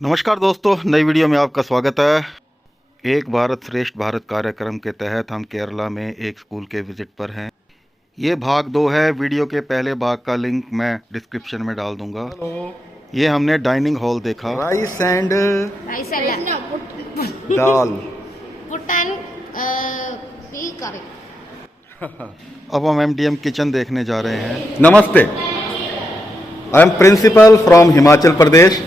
नमस्कार दोस्तों, नई वीडियो में आपका स्वागत है। एक भारत श्रेष्ठ भारत कार्यक्रम के तहत हम केरला में एक स्कूल के विजिट पर हैं। ये भाग 2 है। वीडियो के पहले भाग का लिंक मैं डिस्क्रिप्शन में डाल दूंगा। ये हमने डाइनिंग हॉल देखा। Rice and dal. अब हम MDM किचन देखने जा रहे हैं। नमस्ते, I am principal from Himachal Pradesh.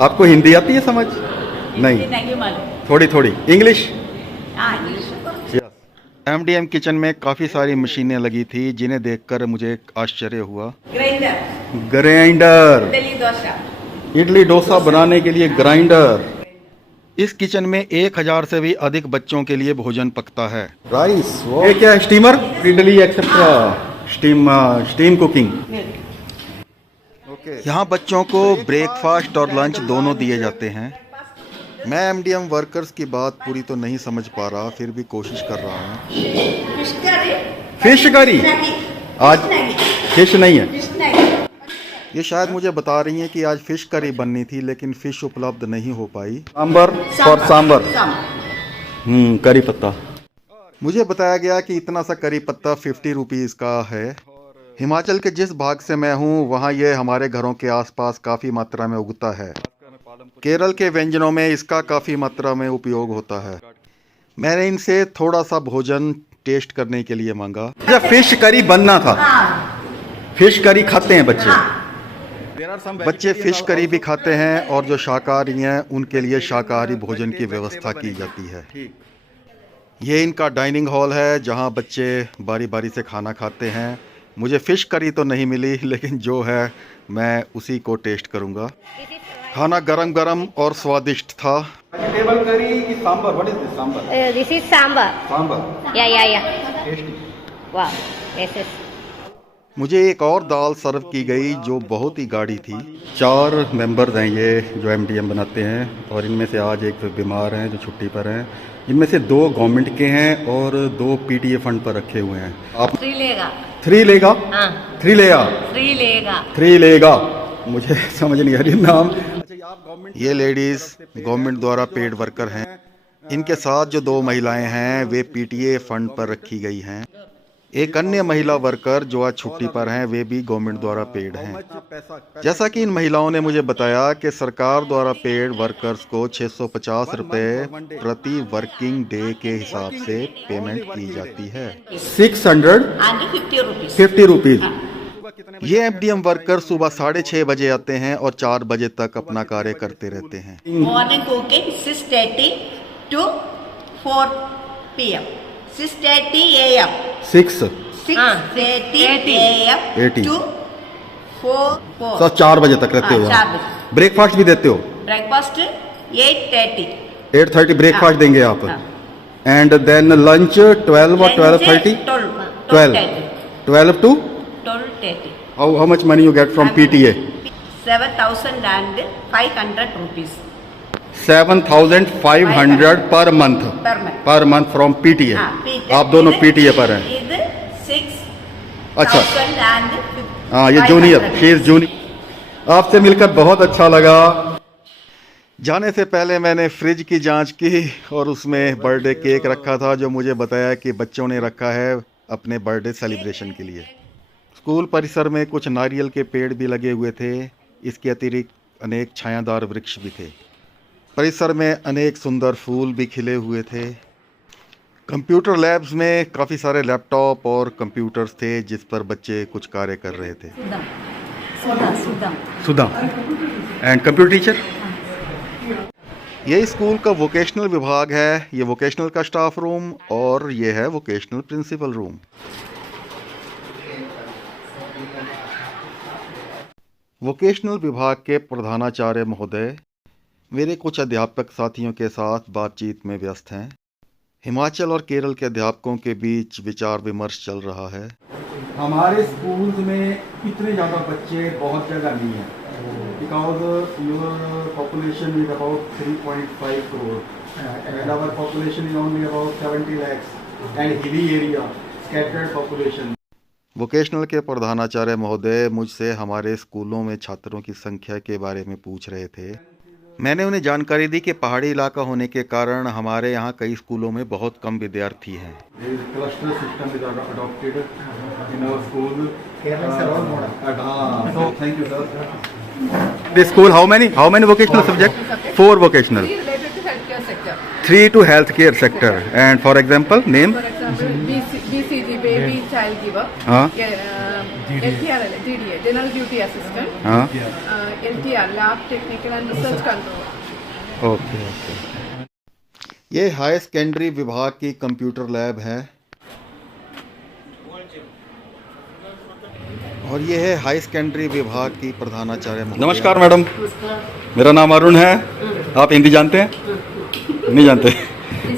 आपको हिंदी आती है समझ? नहीं थोड़ी थोड़ी इंग्लिश। MDM किचन में काफ़ी सारी मशीनें लगी थी जिन्हें देखकर मुझे आश्चर्य हुआ। ग्राइंडर, इडली डोसा बनाने के लिए ग्राइंडर। इस किचन में 1000 से भी अधिक बच्चों के लिए भोजन पकता है। राइस, ये क्या है? Steamer, idli etcetera, steam cooking. यहाँ बच्चों को ब्रेकफास्ट और लंच दोनों दिए जाते हैं। मैं MDM वर्कर्स की बात पूरी तो नहीं समझ पा रहा, फिर भी कोशिश कर रहा हूँ। Fish curry? आज फिश नहीं है। ये शायद मुझे बता रही हैं कि आज फिश करी बननी थी, लेकिन फिश उपलब्ध नहीं हो पाई। सांबर और सांबर, करी पत्ता। मुझे बताया गया कि इतना सा करी पत्ता 50 रुपीज़ का है। हिमाचल के जिस भाग से मैं हूँ वहाँ ये हमारे घरों के आसपास काफ़ी मात्रा में उगता है। केरल के व्यंजनों में इसका काफ़ी मात्रा में उपयोग होता है। मैंने इनसे थोड़ा सा भोजन टेस्ट करने के लिए मांगा। जब फिश करी बनना था। फिश करी खाते हैं बच्चे। बच्चे फिश करी भी खाते हैं और जो शाकाहारी हैं उनके लिए शाकाहारी भोजन की व्यवस्था की जाती है। ये इनका डाइनिंग हॉल है जहाँ बच्चे बारी बारी से खाना खाते हैं। मुझे फ़िश करी तो नहीं मिली, लेकिन जो है मैं उसी को टेस्ट करूंगा। खाना गरम गरम और स्वादिष्ट था। वेजिटेबल करी की sambar? What is this sambar? This is sambar. Sambar, या टेस्टी। वाह, यस। मुझे एक और दाल सर्व की गई जो बहुत ही गाढ़ी थी। 4 मेंबर्स हैं ये जो MDM बनाते हैं, और इनमें से आज एक बीमार हैं जो छुट्टी पर हैं। इनमें से 2 गवर्नमेंट के हैं और 2 PTA फंड पर रखे हुए हैं। आप 3 लेगा? 3 लेगा? हाँ, 3 लेगा? 3 लेगा। 3 लेगा, मुझे समझ नहीं आ रही नाम। अच्छा, ये लेडीज गवर्नमेंट द्वारा पेड वर्कर हैं। इनके साथ जो 2 महिलाएं हैं वे PTA फंड पर रखी गई हैं। एक अन्य महिला वर्कर जो आज छुट्टी पर हैं वे भी गवर्नमेंट द्वारा पेड हैं। जैसा कि इन महिलाओं ने मुझे बताया कि सरकार द्वारा पेड वर्कर्स को 650 रुपये प्रति वर्किंग डे के हिसाब से पेमेंट की जाती है। 650 रुपीज। ये MDM वर्कर सुबह 6:30 बजे आते हैं और 4 बजे तक अपना कार्य करते रहते हैं। Morning cooking 6:30 to 4 PM. 6:30 AM. 6:30 AM to 4. तो 4 बजे तक रहते हो? ब्रेकफास्ट भी देते हो? ब्रेकफास्ट 8:30. 8:30 ब्रेकफास्ट देंगे आप? And then lunch 12 or 12:30? 12 to 12:30. How much money you get from PTA? 7,500 rupees. 7,500 per month? Per month from PTA? आप दोनों PTA पर हैं? अच्छा, हाँ, ये जूनियर, शी इज जूनियर। आपसे मिलकर बहुत अच्छा लगा। जाने से पहले मैंने फ्रिज की जांच की और उसमें बर्थडे केक रखा था जो मुझे बताया कि बच्चों ने रखा है अपने बर्थडे सेलिब्रेशन के लिए। स्कूल परिसर में कुछ नारियल के पेड़ भी लगे हुए थे। इसके अतिरिक्त अनेक छायादार वृक्ष भी थे। परिसर में अनेक सुंदर फूल भी खिले हुए थे। कंप्यूटर लैब्स में काफ़ी सारे लैपटॉप और कंप्यूटर्स थे जिस पर बच्चे कुछ कार्य कर रहे थे। सुधा एंड कंप्यूटर टीचर। ये स्कूल का वोकेशनल विभाग है। ये वोकेशनल का स्टाफ रूम और ये है वोकेशनल प्रिंसिपल रूम। वोकेशनल विभाग के प्रधानाचार्य महोदय मेरे कुछ अध्यापक साथियों के साथ बातचीत में व्यस्त हैं। हिमाचल और केरल के अध्यापकों के बीच विचार विमर्श चल रहा है। हमारे स्कूल्स में इतने ज़्यादा बच्चे बहुत जगह नहीं है, because your population is about 3.5 crore and our population is only about 70 lakhs and hilly area, scattered population. Vocational के प्रधानाचार्य महोदय मुझसे हमारे स्कूलों में छात्रों की संख्या के बारे में पूछ रहे थे। मैंने उन्हें जानकारी दी कि पहाड़ी इलाका होने के कारण हमारे यहाँ कई स्कूलों में बहुत कम विद्यार्थी हैं। This school, how many vocational subjects? 4 vocational. 3 to healthcare sector. And for example, name? For example, BCG, baby child giver. LTR, GDA, general duty assistant. LTR, lab technical and research control. Okay. ये high secondary विभाग की computer lab है और ये है high secondary विभाग की प्रधानाचार्य। नमस्कार मैडम, मेरा नाम अरुण है। आप हिंदी जानते हैं? नहीं जानते?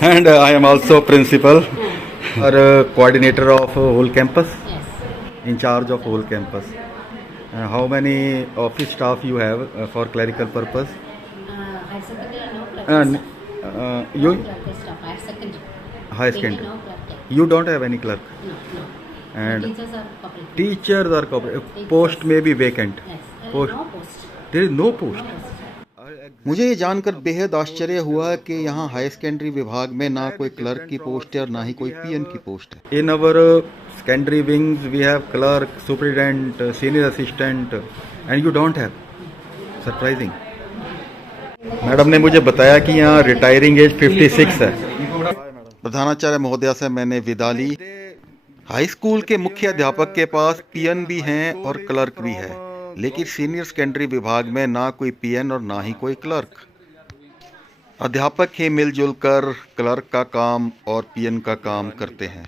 And I am also principal और coordinator of whole campus, incharge of whole campus. How many office staff you have for clerical purpose? You high secondary. You don't have any clerk. And teachers are corporate. Post may be vacant. Post. There is no post. मुझे ये जानकर बेहद आश्चर्य हुआ कि यहाँ high secondary विभाग में ना कोई क्लर्क की पोस्ट है और ना ही कोई पीएन की पोस्ट है। In our secondary wings we have clerk, superintendent, senior assistant and you don't have. Surprising. Madam ने मुझे बताया कि यहाँ रिटायरिंग एज 56 है। प्रधानाचार्य महोदया से मैंने विदा ली। हाई स्कूल के मुख्य अध्यापक के पास पीएन भी हैं और क्लर्क भी है, लेकिन सीनियर सेकेंडरी विभाग में ना कोई पीएन और ना ही कोई क्लर्क। अध्यापक ही मिलजुल कर क्लर्क का काम और पीएन का काम करते हैं।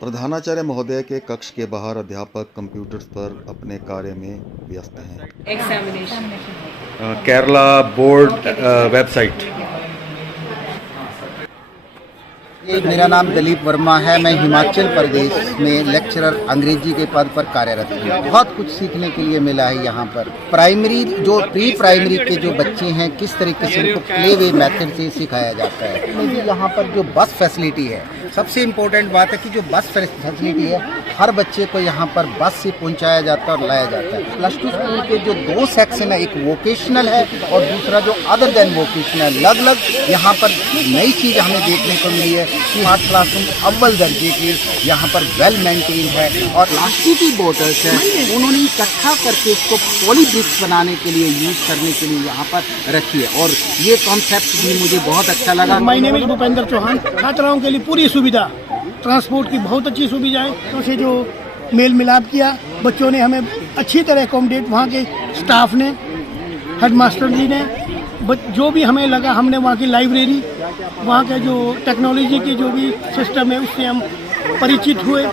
प्रधानाचार्य महोदय के कक्ष के बाहर अध्यापक कंप्यूटर्स पर अपने कार्य में व्यस्त हैं। Examination. Kerala board website. मेरा नाम दिलीप वर्मा है। मैं हिमाचल प्रदेश में लेक्चरर अंग्रेजी के पद पर कार्यरत हूँ। बहुत कुछ सीखने के लिए मिला है यहाँ पर। प्राइमरी जो प्री प्राइमरी के जो बच्चे हैं किस तरीके से उनको प्ले वे मेथड से सिखाया जाता है। मुझे यहाँ पर जो बस फैसिलिटी है, सबसे इम्पोर्टेंट बात है कि जो बस फैसिलिटी है हर बच्चे को यहाँ पर बस से पहुँचाया जाता है और लाया जाता है। +2 स्कूल के जो 2 सेक्शन है, एक वोकेशनल है और दूसरा जो अदर देन वोकेशनल। अलग यहाँ पर नई चीज़ हमें देखने को मिली है कि स्मार्ट क्लासरूम अव्वल दर्जे की यहाँ पर वेल मेंटेन है और प्लास्टिक की बोतल्स है उन्होंने इकट्ठा करके उसको पॉलीब्रिक्स बनाने के लिए यूज करने के लिए यहाँ पर रखी है और ये कॉन्सेप्ट भी मुझे बहुत अच्छा लगा। My name is Bhupendra Chauhan. छात्राओं के लिए पूरी सुविधा, ट्रांसपोर्ट की बहुत अच्छी सुविधा है। तो से जो मेल मिलाप किया, बच्चों ने हमें अच्छी तरह अकोमोडेट, वहाँ के स्टाफ ने, हेडमास्टर जी ने, जो भी हमें लगा, हमने वहाँ की लाइब्रेरी, वहाँ के जो टेक्नोलॉजी के जो भी सिस्टम है उससे हम परिचित हुए।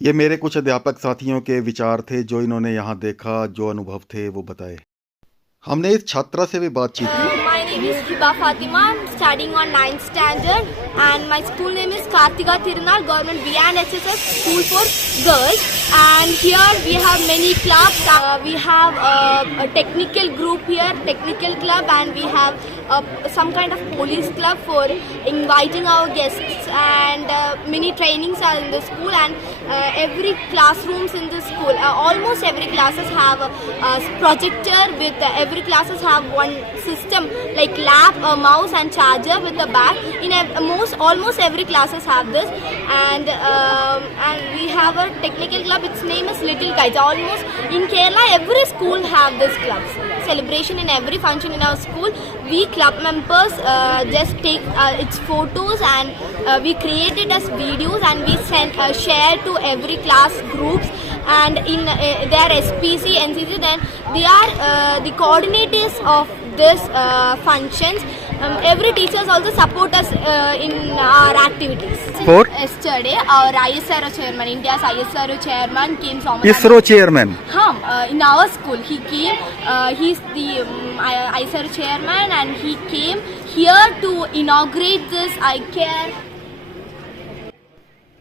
ये मेरे कुछ अध्यापक साथियों के विचार थे जो इन्होंने यहाँ देखा, जो अनुभव थे वो बताए। हमने इस छात्रा से भी बातचीत की। My name is Hiba Fatima. I'm studying on 9th standard and my school name is Kartika Tirunal Government BNSSS School for Girls. And here we have many clubs. We have a technical group here, technical club, and we have some kind of police club for inviting our guests. And many trainings are in the school, and every classrooms in the school, almost every classes have a projector with every classes have one system like lap, a mouse and charger with a bag. In almost every classes have this, and we have a technical club. Its name is Little Kites. Almost in Kerala, every school have this clubs. Celebration in every function in our school, we club members just take its photos and we create it as videos and we send share to every class groups. And in their SPC, NCC, then they are the coordinators of this functions. Every teachers also support us in our activities. For? Yesterday, our ISRO chairman, India's ISRO chairman came. ISRO chairman? In our school, he came. He's the ISRO chairman, and he came here to inaugurate this iCare.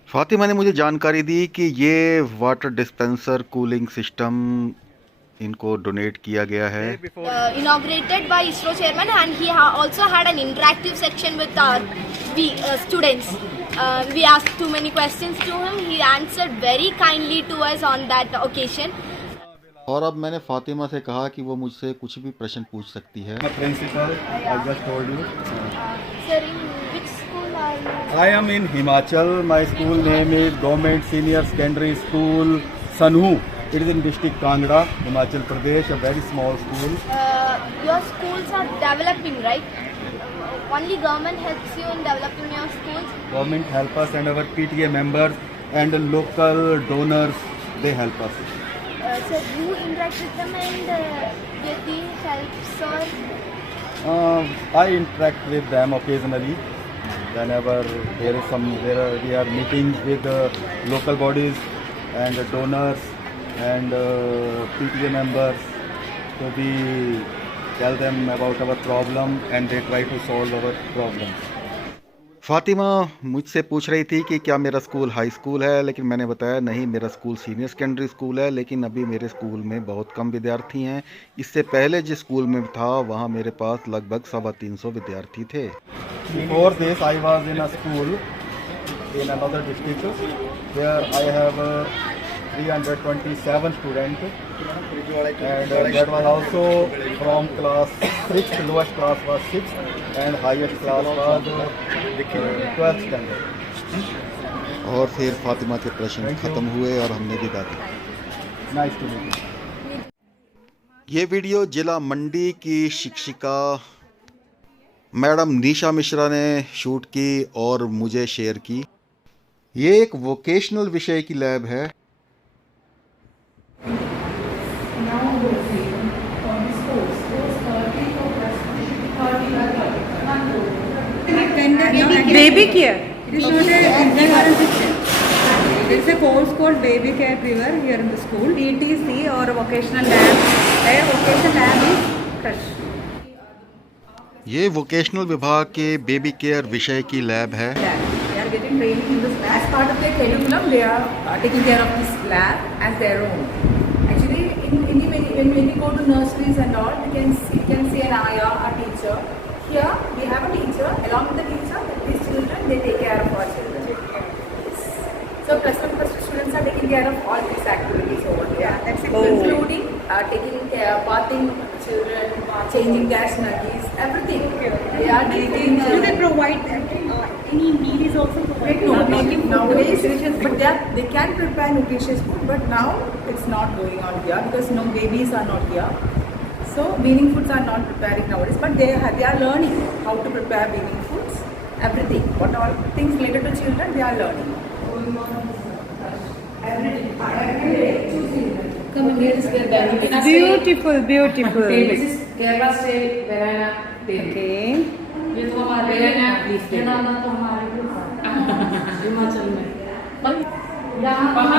Fatima ने मुझे जानकारी दी कि ये water dispenser cooling system इनको donate किया गया है। Inaugurated by ISRO chairman, and he also had an interactive section with our students. We asked too many questions to him. He answered very kindly to us on that occasion. और अब मैंने फातिमा से कहा कि वो मुझसे कुछ भी प्रश्न पूछ सकती है। Principal, I just told you. Sir, in which school are you? I am in Himachal. My school name is Government Senior Secondary School, Sanhu. It is in district Kangra, Himachal Pradesh, a very small school. Your schools are developing, right? Only government helps you in developing your schools. Government help us and our PTA members and the local donors, they help us. So you interact with them and get the help, sir. I interact with them occasionally. Whenever there is we are meeting with local bodies and donors and PTA members, so we tell them about our problem and they try to solve our problem. Fatima मुझसे पूछ रही थी कि क्या मेरा school high school है, लेकिन मैंने बताया नहीं, मेरा स्कूल सीनियर सेकेंडरी स्कूल है, लेकिन अभी मेरे स्कूल में बहुत कम विद्यार्थी हैं। इससे पहले जिस स्कूल में था वहाँ मेरे पास लगभग 350 विद्यार्थी थे। Before this, I was in a school in another district where I have 327 students, and that was also from class 6, lowest class was 6 and highest class was 12th standard. और फिर फातिमा के प्रश्न खत्म हुए और हमने विदा दी। Nice to meet you. ये वीडियो जिला मंडी की शिक्षिका मैडम निशा मिश्रा ने शूट की और मुझे शेयर की। ये एक वोकेशनल विषय की लैब है। Baby care. It is not a kindergarten section. There is a course called Baby Care Fever here in the school. ETC or vocational lab. Their vocational lab is crush. ये vocational विभाग के baby care विषय की lab है। They are getting training in this lab. As part of their curriculum, they are taking care of this lab as their own. Actually, when we go to nurseries and all, you can see an ayah, a teacher. Here we have a teacher. Along with the teacher, these children they take care of our children. So plus one, plus two students are taking care of all these activities over here. Yeah, that's including taking care, bathing children, changing their snuggies, everything. They are taking. Do they provide any meal is also provided? No, nowadays, but they can prepare nutritious food. But now it's not going on here because no babies are not here. So weaning foods are not preparing nowadays, but they are learning how to prepare weaning foods, everything. What all things related to children, they are learning. Come here is their banana. Beautiful, beautiful. This is Kerala state banana. Okay. ये तो हमारे ये नाम तो हमारे हिमाचल में।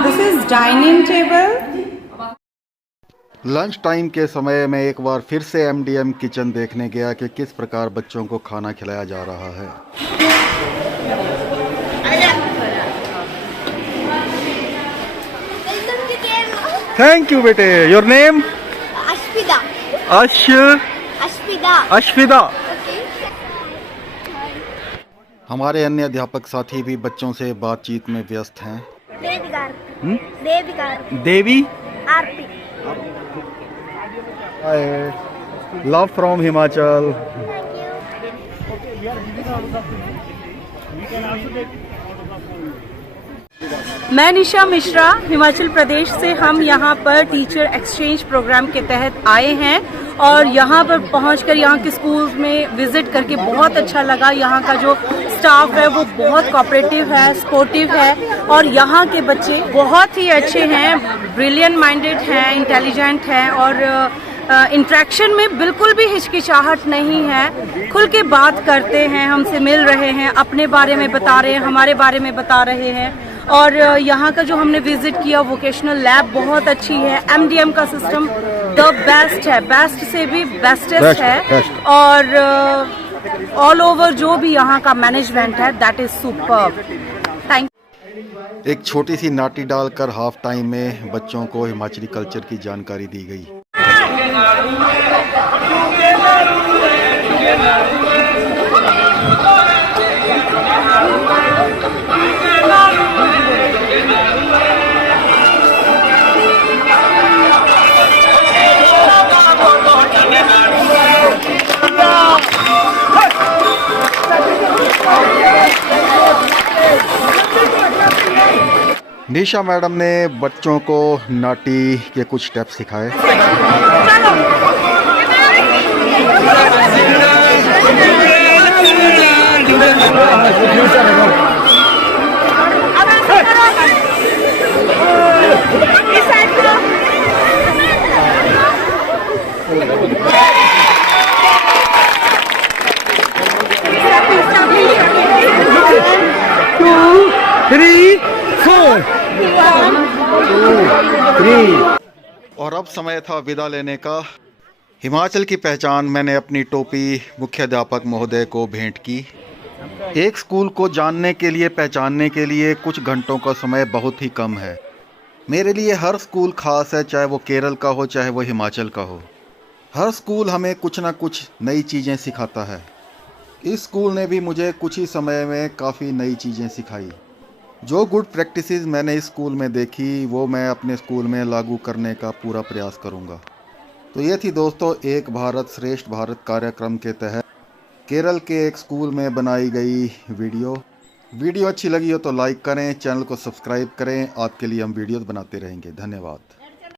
This is dining table. Lunch time के समय में एक बार फिर से एमडीएम किचन देखने गया कि किस प्रकार बच्चों को खाना खिलाया जा रहा है। Welcome to Kerala. Thank you बेटे। Your name? Ashpida. Ashwida. Okay. हमारे अन्य अध्यापक साथी भी बच्चों से बातचीत में व्यस्त हैं। देवी आरती। Love from Himachal. मैं निशा मिश्रा, हिमाचल प्रदेश से हम यहाँ पर टीचर एक्सचेंज प्रोग्राम के तहत आए हैं और यहाँ पर पहुँचकर यहाँ के स्कूल्स में विजिट करके बहुत अच्छा लगा। यहाँ का जो स्टाफ है वो बहुत कोऑपरेटिव है, सपोर्टिव है और यहाँ के बच्चे बहुत ही अच्छे हैं, ब्रिलियंट माइंडेड हैं, इंटेलिजेंट हैं और इंटरेक्शन में बिल्कुल भी हिचकिचाहट नहीं है। खुल के बात करते हैं, हमसे मिल रहे हैं, अपने बारे में बता रहे हैं, हमारे बारे में बता रहे हैं और यहाँ का जो हमने विजिट किया वोकेशनल लैब बहुत अच्छी है। एमडीएम का सिस्टम द बेस्ट है, बेस्ट से भी बेस्टेस्ट है और ऑल ओवर जो भी यहाँ का मैनेजमेंट है that is superb. Thank you. एक छोटी सी नाटी डालकर हाफ टाइम में बच्चों को हिमाचली कल्चर की जानकारी दी गई। निशा मैडम ने बच्चों को नाटी के कुछ स्टेप्स सिखाए। और अब समय था विदा लेने का। हिमाचल की पहचान मैंने अपनी टोपी मुख्याध्यापक महोदय को भेंट की। एक स्कूल को जानने के लिए, पहचानने के लिए कुछ घंटों का समय बहुत ही कम है। मेरे लिए हर स्कूल खास है, चाहे वो केरल का हो, चाहे वो हिमाचल का हो। हर स्कूल हमें कुछ ना कुछ नई चीज़ें सिखाता है। इस स्कूल ने भी मुझे कुछ ही समय में काफ़ी नई चीज़ें सिखाई। जो गुड प्रैक्टिसेस मैंने इस स्कूल में देखी, वो मैं अपने स्कूल में लागू करने का पूरा प्रयास करूँगा। तो ये थी दोस्तों एक भारत श्रेष्ठ भारत कार्यक्रम के तहत केरल के एक स्कूल में बनाई गई वीडियो अच्छी लगी हो तो लाइक करें, चैनल को सब्सक्राइब करें। आपके लिए हम वीडियोस बनाते रहेंगे। धन्यवाद।